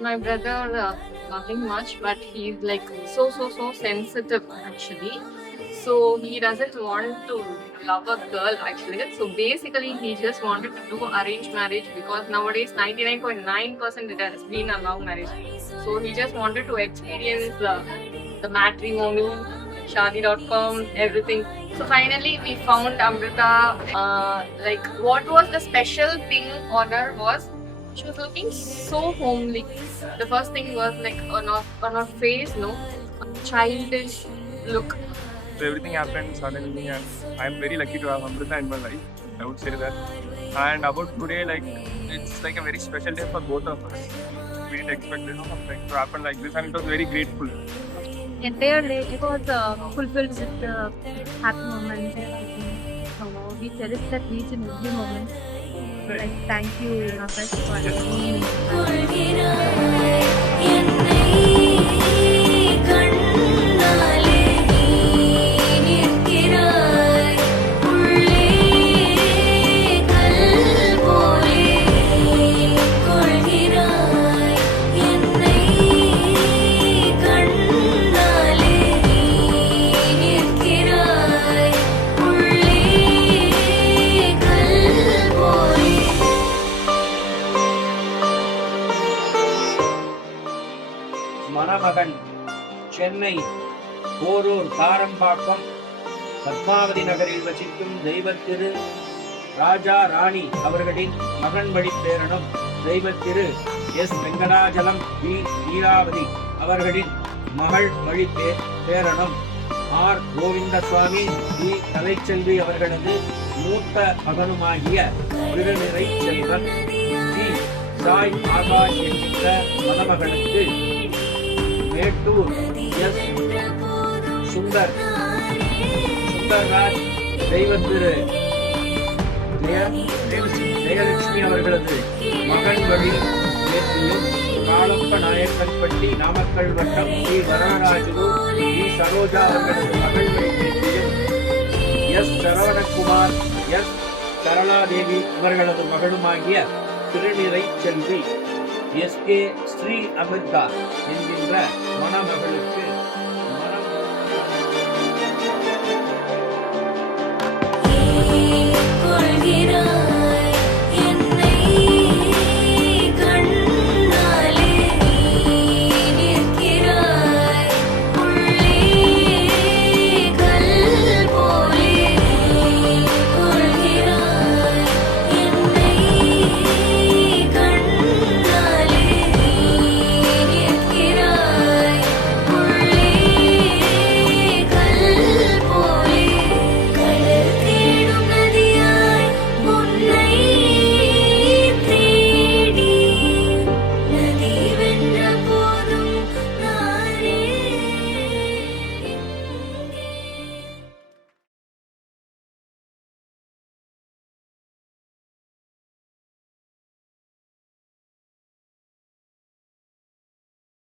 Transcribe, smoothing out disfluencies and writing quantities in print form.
my brother, nothing much, but he's like so sensitive actually. So he doesn't want to love a girl actually. So basically, he just wanted to do arranged marriage because nowadays 99.9% it has been a love marriage. So he just wanted to experience the matrimony, Shadi.com, everything. So finally, we found Amrita. Like, what was the special thing on her was she was looking so homely. The first thing was like on her face, no, childish look. So everything happened suddenly, and I'm very lucky to have Amrita in my life. I would say that. And about today, like it's like a very special day for both of us. We didn't expect something to happen like this, and it was very grateful. Entire day it was fulfilled with happy moments and everything. So we cherish that each and every moment. Like thank you, Rakesh, for being கொள்கிறாய் என்னை கண்ணாலே நீ நிற்கிறாய் உள்ளே கல் போலே கொள்கிறாய் என்னை கண்ணாலே நீ நிற்கிறாய் உள்ளே கல் போலே மணமகன் சென்னை போரூர் தாரம்பாக்கம் பத்மாவதி நகரில் வசிக்கும் தெய்வத்திரு ராஜா ராணி அவர்களின் மகன் வழி பேரனும் தெய்வத்திரு எஸ் வெங்கடாஜலம் வி ஈராவதி அவர்களின் மகள் வழி பேரனும் ஆர் கோவிந்தசுவாமி வி கலைச்செல்வி அவர்களது மூத்த மகனுமாகிய திருநிறை செல்வன் வி சாய் ஆகாஷ் என்கின்ற மணமகனுக்கு மேட்டூர் எஸ் சுந்தர்ராஜ் தெய்வத்திரு ஜெயலட்சுமி அவர்களது மகன் வழி பேத்தியும் காளப்ப நாயக்கன்பட்டி நாமக்கல் வட்டம் ஸ்ரீ வரதராஜு வி சரோஜா அவர்களது மகள் வழி பேத்தியும் எஸ் சரவணகுமார் எஸ் சரளாதேவி அவர்களது மகளுமாகிய திருநிறை செல்வி எஸ் கே ஸ்ரீ அமிர்தா என்கின்ற மணமகளுக்கு